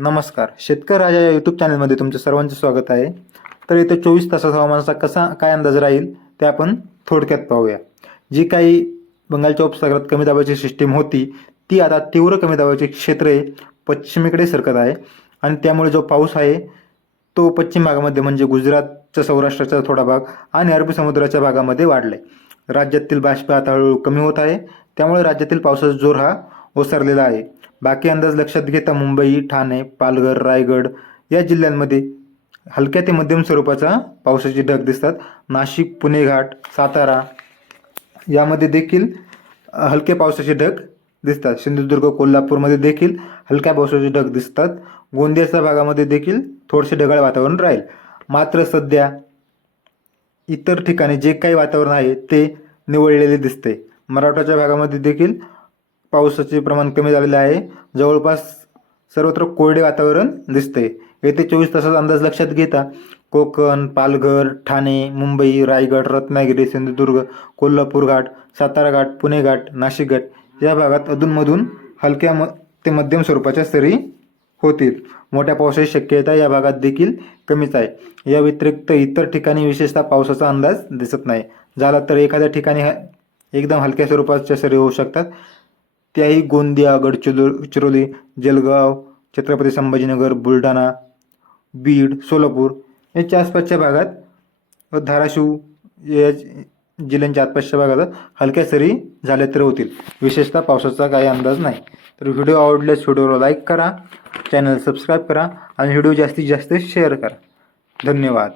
नमस्कार. शेतकरी राजा या यूट्यूब चॅनलमध्ये तुमचं सर्वांचं स्वागत आहे. तर इथे चोवीस तासात हवामानाचा कसा काय अंदाज राहील ते आपण थोडक्यात पाहूया. जी काही बंगालच्या उपसागरात कमी दाबाची सिस्टीम होती ती आता तीव्र कमी दाबाची क्षेत्रे पश्चिमेकडे सरकत आहे. आणि त्यामुळे जो पाऊस आहे तो पश्चिम भागामध्ये म्हणजे गुजरातचा सौराष्ट्राचा थोडा भाग आणि अरबी समुद्राच्या भागामध्ये वाढला आहे राज्यातील बाष्प आता हळूहळू कमी होत आहे. त्यामुळे राज्यातील पावसाचा जोर हा ओसरलेला आहे. बाकी अंदाज लक्षात घेता मुंबई ठाणे पालघर रायगड या जिल्ह्यांमध्ये हलक्या ते मध्यम स्वरूपाचा पावसाचे ढग दिसतात. नाशिक पुणे घाट सातारा यामध्ये देखील हलके पावसाचे ढग दिसतात. सिंधुदुर्ग कोल्हापूरमध्ये देखील हलक्या पावसाचे ढग दिसतात. गोंदियाच्या भागामध्ये देखील थोडेसे ढगाळ वातावरण राहील. मात्र सध्या इतर ठिकाणी जे काही वातावरण आहे ते निवळलेले दिसते. मराठवाच्या भागामध्ये देखील पावसाचे प्रमाण कमी झालेले आहे. जवळपास सर्वत्र कोरडे वातावरण दिसते. येथे चोवीस तासाचा अंदाज लक्षात घेता कोकण पालघर ठाणे मुंबई रायगड रत्नागिरी सिंधुदुर्ग कोल्हापूर घाट सातारा घाट पुणे घाट नाशिक घाट या भागात अधूनमधून हलक्या म ते मध्यम स्वरूपाच्या सरी होतील. मोठ्या पावसाची शक्यता या भागात देखील कमीच आहे. या व्यतिरिक्त इतर ठिकाणी विशेषतः पावसाचा अंदाज दिसत नाही. झाला तर एखाद्या ठिकाणी एकदम हलक्या स्वरूपाच्या सरी होऊ शकतात. त्याही गोंदिया गडचिरोली जलगाव छत्रपती संभाजीनगर बुलढाणा बीड सोलापूर याच्या आसपासच्या भागात व धाराशिव या जिल्ह्यांच्या आसपासच्या भागात हलक्या सरी झाल्या तर होतील. विशेषतः पावसाचा काही अंदाज नाही. तर व्हिडिओ आवडल्यास व्हिडिओला लाईक करा चॅनल सबस्क्राईब करा आणि व्हिडिओ जास्तीत जास्त शेअर करा. धन्यवाद.